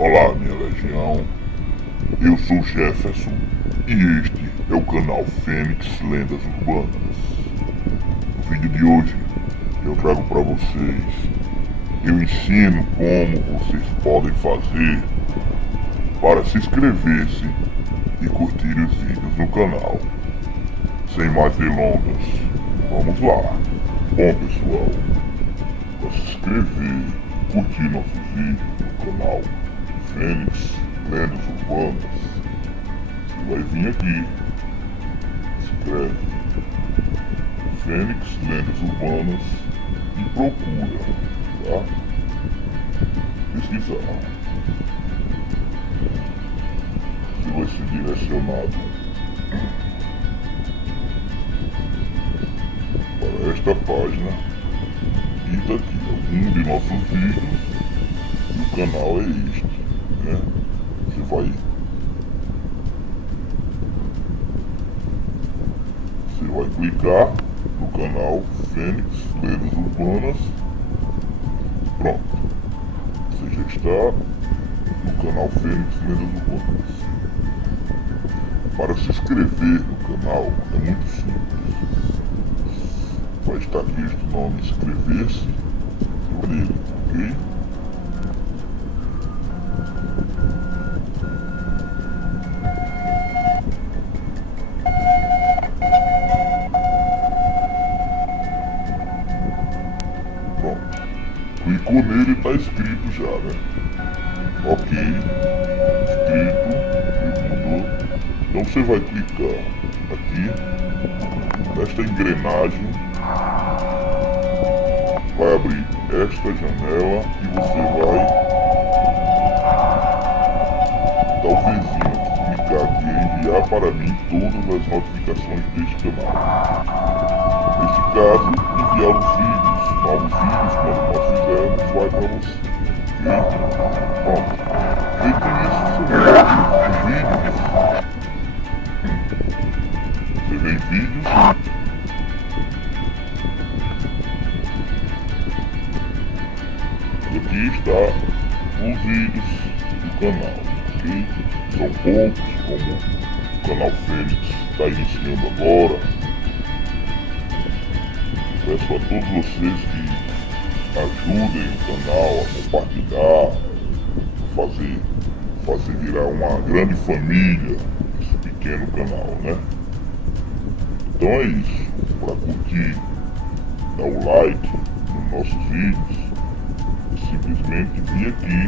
Olá, minha legião. Eu sou Jefferson e este é o canal Fênix Lendas Urbanas. No vídeo de hoje eu trago para vocês, eu ensino como vocês podem fazer para se inscrever-se e curtir os vídeos no canal. Sem mais delongas, vamos lá. Bom pessoal, para se inscrever e curtir nossos vídeos no canal Fênix Lendas Urbanas, você vai vir aqui, escreve Fênix Lendas Urbanas e procura, tá? Pesquisar. Você vai ser direcionado para esta página e daqui algum de nossos vídeos e o canal é este, né? Você vai clicar no canal Fênix Lendas Urbanas. Pronto, você já está no canal Fênix Lendas Urbanas. Para se inscrever no canal é muito simples. Vai estar aqui este nome, inscrever-se, nele, ok? Pronto, clicou nele e está escrito já, né? Ok, escrito, ele mudou. Então você vai clicar aqui nesta engrenagem, vai abrir esta janela e você vai dar o vizinho, clicar aqui em enviar para mim todas as notificações deste canal. Neste caso, enviar os vídeos, novos vídeos, quando nós fizermos, vai para você. Ok? Pronto. Feito isso, você vê vídeos. Você vê vídeos. E aqui está os vídeos do canal, ok? São poucos, como o canal Fênix está iniciando agora. Peço a todos vocês que ajudem o canal a compartilhar, fazer virar uma grande família esse pequeno canal, né? Então é isso. Para curtir, dar o like nos nossos vídeos, simplesmente vir aqui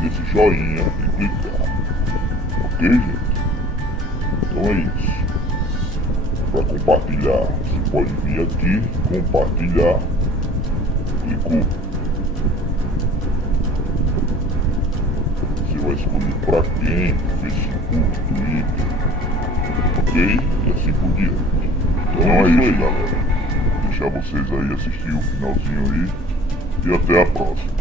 nesse joinha e clicar. Ok, gente? Então é isso. Para compartilhar, você pode vir aqui, compartilhar, clicou. Você vai escolher para quem, Facebook, Twitter, ok? E assim por diante. Então é isso aí, galera. Deixar vocês aí assistir o finalzinho aí e até a próxima.